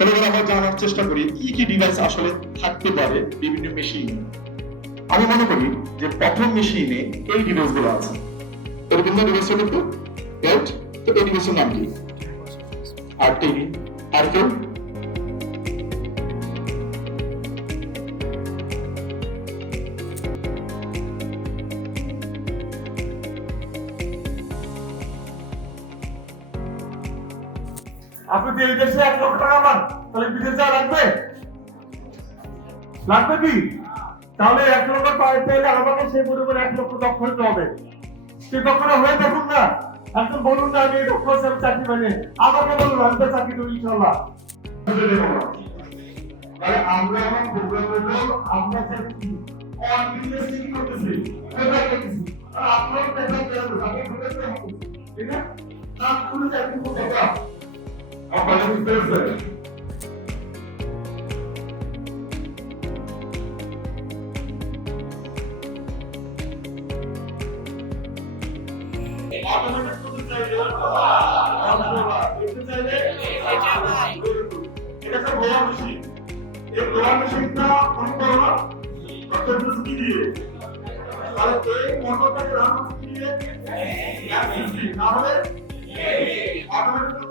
তাহলে এবার আমরা জানার চেষ্টা করি কি কি ডিভাইস আসলে থাকতে পারে বিভিন্ন মেশিনে। আমি মনে করি যে প্রথম মেশিনে এই ডিভাইসগুলো আছে। এরকম না ডিভাইসটা কিন্তু রাইট? তো এই ডিভাইসের নাম কি? আর টিভি আর কেউ? আপনি যে দেশে 1 লক্ষ টাকা পান তাহলে বিদেশ যাওয়া লাগবে লাগবে কি? তাহলে 1 লক্ষ পাইলে আমাকে সেই পরিমাণে 1 লক্ষ দক্ষ হতে হবে। সে দক্ষটা হয়ে দেখুন না, একদম বলুন না আমি এই দক্ষ হিসেবে চাকরি পাইনি, আমাকে বলুন আমি তো চাকরি দেবো ইনশাল্লাহ। তাহলে আমরা আমার প্রোগ্রামের আমরা চাকরি অনলিমিটেড কি করতেছি পেপার লিখতেছি আর আপনারা পেপার দেবেন আপনি পেপার দেবেন ঠিক আছে না কোনো চাকরি করতে হবে আপনারা কি পেয়েছেন? অটোমেটিক করতে চাইলে করতে চাইলে এটা একটা বড় মেশিন। এই বড় মেশিনটা অনেক বড় না কত কি দিয়ে তাহলে এই মোটরটাকে রান করতে দিয়ে তাহলে অটোমেটিক